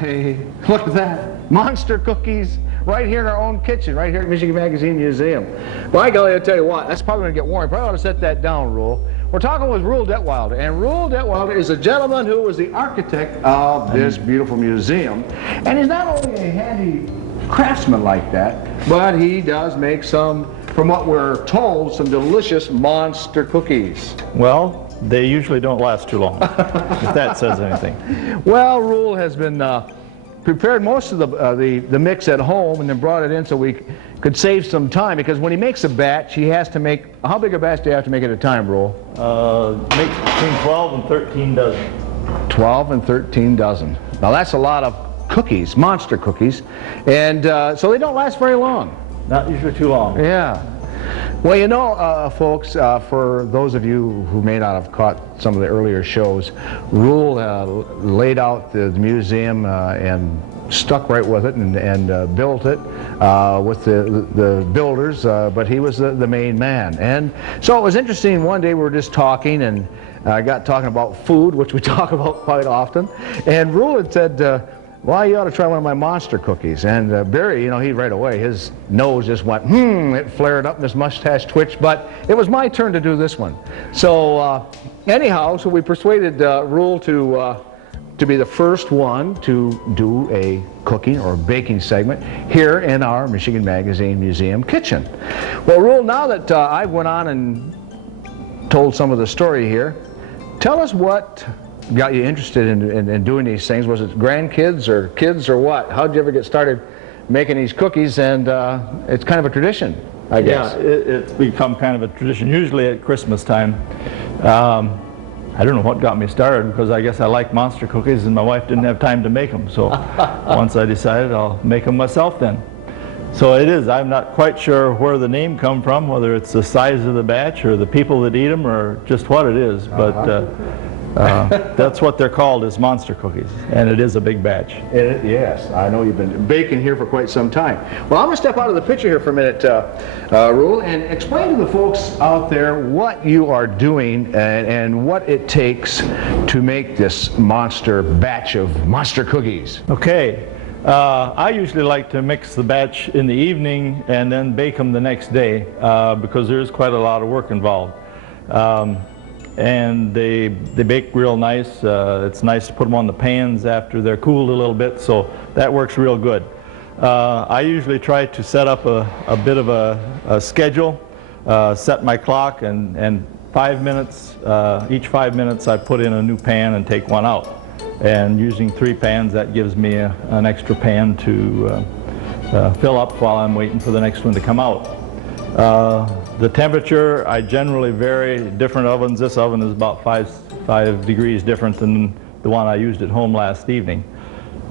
Hey, look at that. Monster cookies right here in our own kitchen, right here at Michigan Magazine Museum. By golly, I'll tell you what, that's probably going to get warm. Probably ought to set that down, Rule. We're talking with Rule Detwilder, and Rule Detwilder is a gentleman who was the architect of this beautiful museum. And he's not only a handy craftsman like that, but he does make some, from what we're told, some delicious monster cookies. Well, they usually don't last too long, if that says anything. Well, Rule has been prepared most of the mix at home and then brought it in so we could save some time, because when he makes a batch, he has to make, how big a batch do you have to make at a time, Rule? Make between 12 and 13 dozen. 12 and 13 dozen. Now that's a lot of cookies, monster cookies, and so they don't last very long. Not usually too long. Yeah. Well, you know, folks, for those of you who may not have caught some of the earlier shows, Rule laid out the museum and stuck right with it and built it with the builders, but he was the main man. And so it was interesting. One day we were just talking, and I got talking about food, which we talk about quite often, and Rule had said, well, you ought to try one of my monster cookies. And Barry, you know, he right away, his nose just went, it flared up and his mustache twitched, but it was my turn to do this one. So anyhow, so we persuaded Rule to be the first one to do a cooking or baking segment here in our Michigan Magazine Museum kitchen. Well, Rule, now that I went on and told some of the story here, tell us what got you interested in doing these things. Was it grandkids or kids or what? How did you ever get started making these cookies? And it's kind of a tradition, I guess. Yeah, it's become kind of a tradition, usually at Christmas time. I don't know what got me started, because I guess I like monster cookies and my wife didn't have time to make them. So once I decided, I'll make them myself then. So it is. I'm not quite sure where the name come from, whether it's the size of the batch or the people that eat them or just what it is. But that's what they're called, is monster cookies, and it is a big batch. Yes, I know you've been baking here for quite some time. Well, I'm going to step out of the picture here for a minute, Rule, and explain to the folks out there what you are doing and what it takes to make this monster batch of monster cookies. Okay. I usually like to mix the batch in the evening and then bake them the next day, because there's quite a lot of work involved. And they bake real nice. It's nice to put them on the pans after they're cooled a little bit, so that works real good. I usually try to set up a bit of a schedule, set my clock, and 5 minutes, each 5 minutes I put in a new pan and take one out. And using 3 pans, that gives me an extra pan to fill up while I'm waiting for the next one to come out. The temperature, I generally vary. Different ovens. This oven is about 5 degrees different than the one I used at home last evening.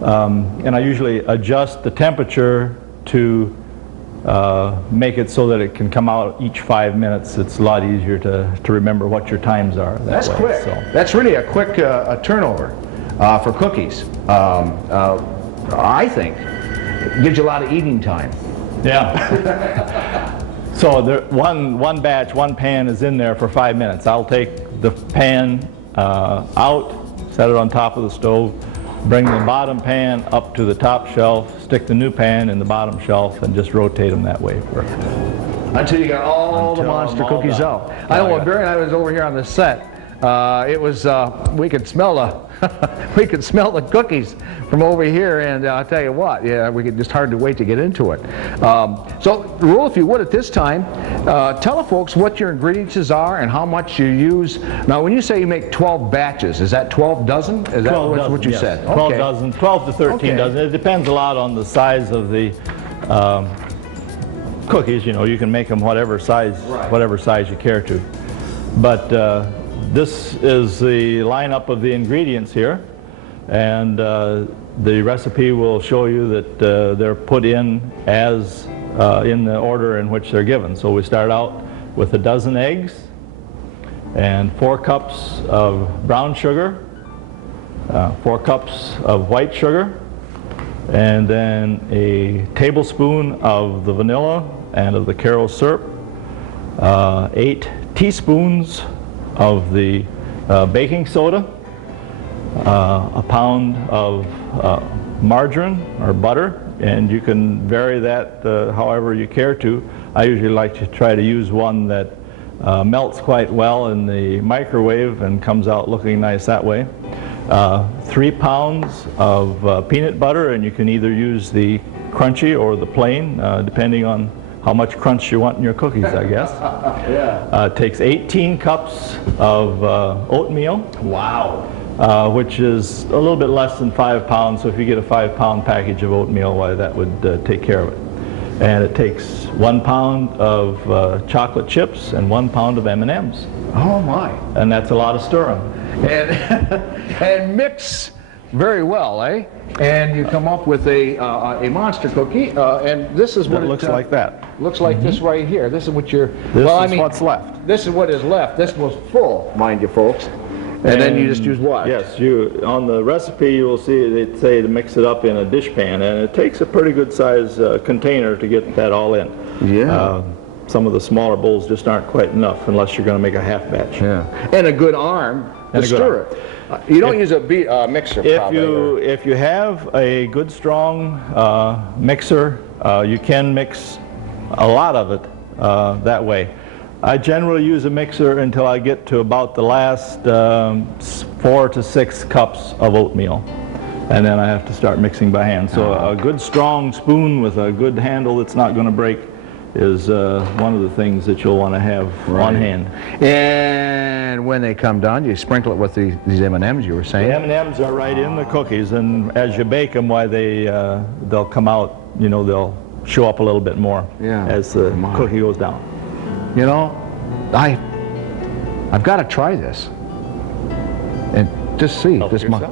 And I usually adjust the temperature to make it so that it can come out each 5 minutes. It's a lot easier to remember what your times are. That's quick. So. That's really a quick turnover for cookies. I think it gives you a lot of eating time. Yeah. So one batch, one pan is in there for 5 minutes. I'll take the pan out, set it on top of the stove, bring the bottom pan up to the top shelf, stick the new pan in the bottom shelf, and just rotate them that way until you got all the monster cookies out. I know when Barry and I was over here on the set, it was we could smell the cookies from over here, and I'll tell you what, yeah, we could just hardly wait to get into it. So, Rule, if you would at this time, tell the folks what your ingredients are and how much you use. Now, when you say you make 12 batches, is that 12 dozen? Is that what you said? 12 dozen, 12 to 13 dozen. It depends a lot on the size of the cookies. You know, you can make them whatever size you care to. But this is the lineup of the ingredients here, and the recipe will show you that they're put in as in the order in which they're given. So we start out with a dozen eggs and 4 cups of brown sugar, 4 cups of white sugar, and then a tablespoon of the vanilla and of the Karo syrup, 8 teaspoons of the baking soda, a pound of margarine or butter, and you can vary that however you care to. I usually like to try to use one that melts quite well in the microwave and comes out looking nice that way. 3 pounds of peanut butter, and you can either use the crunchy or the plain, depending on how much crunch you want in your cookies, I guess. Yeah. It takes 18 cups of oatmeal. Wow. Which is a little bit less than 5 pounds, so if you get a 5-pound package of oatmeal, why, that would take care of it. And it takes 1 pound of chocolate chips and 1 pound of M&Ms. Oh my. And that's a lot of stirring. And, and mix very well, eh? And you come up with a monster cookie, and this is what It looks like that. Looks like this right here. This is what you're... This is what's left. This is what is left. This was full, mind you, folks. And then you just use what? Yes, on the recipe you will see they say to mix it up in a dish pan, and it takes a pretty good size container to get that all in. Yeah. Some of the smaller bowls just aren't quite enough unless you're going to make a half batch. Yeah. And a good arm to stir it. You don't use a mixer, probably. If you have a good strong mixer, you can mix a lot of it that way. I generally use a mixer until I get to about the last 4 to 6 cups of oatmeal, and then I have to start mixing by hand. So a good strong spoon with a good handle that's not going to break is one of the things that you'll want to have on hand. And when they come down, you sprinkle it with these M&Ms you were saying? The M&Ms are right in the cookies, and as you bake them, why they'll come out, they'll show up a little bit more as the cookie goes down. You know, I've got to try this and just see this month.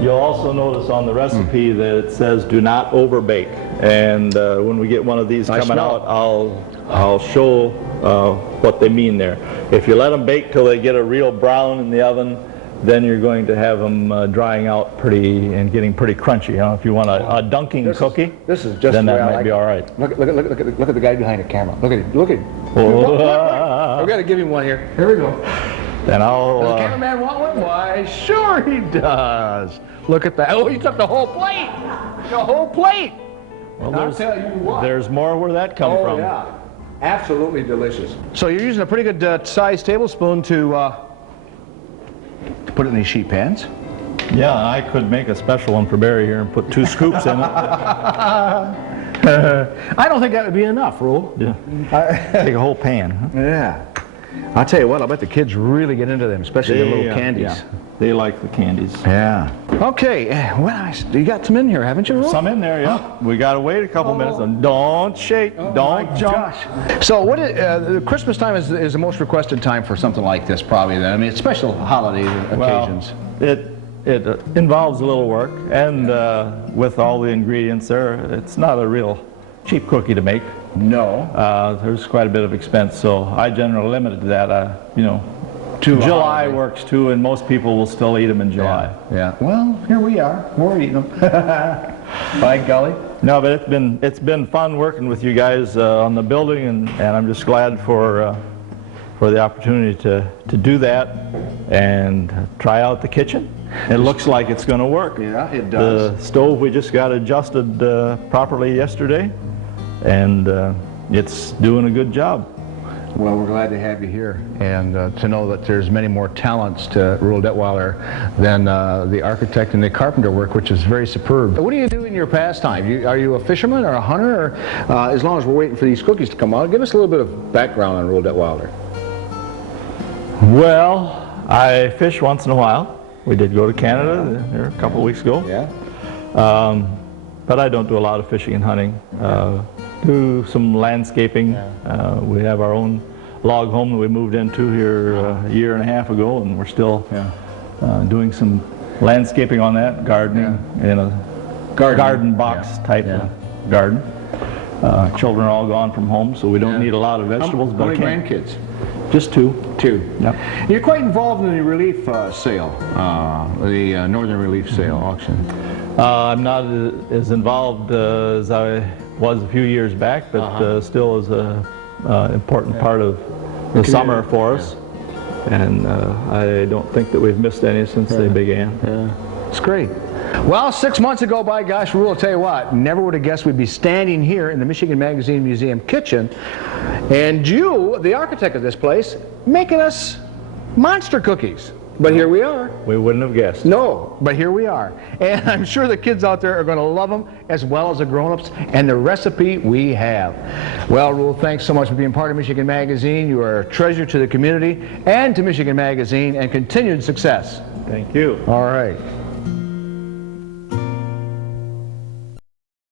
You'll also notice on the recipe that it says do not overbake, and when we get one of these coming out, I'll show what they mean there. If you let them bake till they get a real brown in the oven, then you're going to have them drying out and getting pretty crunchy. If you want a dunking cookie, this is just then that might be all right. Look at the guy behind the camera. Look at him. Look. I've got to give him one here. Here we go. Then Does the cameraman want one? Why, sure he does. Look at that. Oh, he took the whole plate. The whole plate. Well, I'll tell you what. There's more where that comes from. Oh, yeah. Absolutely delicious. So you're using a pretty good sized tablespoon to put it in these sheet pans? Yeah, I could make a special one for Barry here and put 2 scoops in it. I don't think that would be enough, Rule. Yeah. Take a whole pan. Huh? Yeah. I'll tell you what, I'll bet the kids really get into them, especially the little candies. Yeah. They like the candies. Yeah. Okay, well, you got some in here, haven't you, Rule? Some in there, yeah. We got to wait a couple minutes. And don't shake, don't jump. Gosh. So what is, Christmas time is the most requested time for something like this, probably, then. I mean, it's special holiday occasions. It involves a little work, and with all the ingredients there, it's not a real cheap cookie to make. No. There's quite a bit of expense, so I generally limit it to that. July works too, and most people will still eat them in July. Yeah. Well, here we are. We're eating them. By golly. No, but it's been fun working with you guys on the building, and I'm just glad for the opportunity to do that and try out the kitchen. It looks like it's going to work. Yeah, it does. The stove we just got adjusted properly yesterday, and it's doing a good job. Well, we're glad to have you here, and to know that there's many more talents to Rule Detweiler than the architect and the carpenter work, which is very superb. What do you do in your pastime? Are you a fisherman or a hunter? Or, as long as we're waiting for these cookies to come out, give us a little bit of background on Rule Detweiler. Well, I fish once in a while. We did go to Canada there a couple of weeks ago. Yeah. But I don't do a lot of fishing and hunting. Do some landscaping. We have our own log home that we moved into here a year and a half ago, and we're still doing some landscaping on that, gardening in a garden box type of garden. Children are all gone from home, so we don't need a lot of vegetables. How many grandkids? Just 2. 2. Yep. You're quite involved in the relief sale, the Northern Relief Sale auction. I'm not as involved as I was a few years back, but still is an important part of the summer for us. and I don't think that we've missed any since they began. Yeah, it's great. Well, 6 months ago, by gosh, Rule, I'll tell you what, never would have guessed we'd be standing here in the Michigan Magazine Museum kitchen, and you, the architect of this place, making us monster cookies. But here we are. We wouldn't have guessed. No, but here we are. And I'm sure the kids out there are going to love them as well as the grown-ups and the recipe we have. Well, Rule, thanks so much for being part of Michigan Magazine. You are a treasure to the community and to Michigan Magazine, and continued success. Thank you. All right.